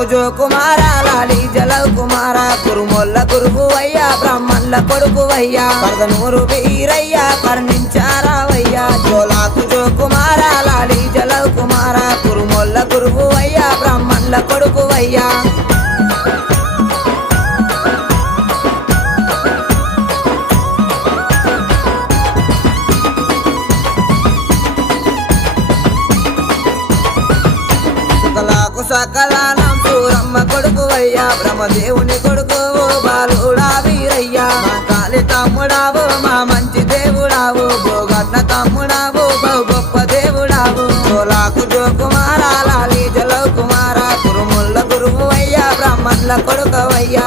జోలాకు జో కుమార లాలి జలవ్ కుమార కురుమొల్ల గురువయ్యా బ్రాహ్మణుల కొడుకువయ్యా పరదనూరు వీరయ్యా కర్ణించారావయ్యా జోలాకు జో కుమార లాలి జలవ్ కుమార కురుమొల్ల గురువయ్యా బ్రాహ్మణుల కొడుకువయ్యా సకలానం సూరమ్మ కొడుకువయ్యా బ్రహ్మదేవుని కొడుకువు బాలుడా వీరయ్యా మా కాలి తమ్ముడావు మా మంచి దేవుడావు భోగన్న తమ్ముడావు బహు గొప్ప దేవుడావు జోలాకు జో కుమార లాలి జలవ్ కుమార కురుముల్ల గురువయ్యా బ్రాహ్మణుల కొడుకువయ్యా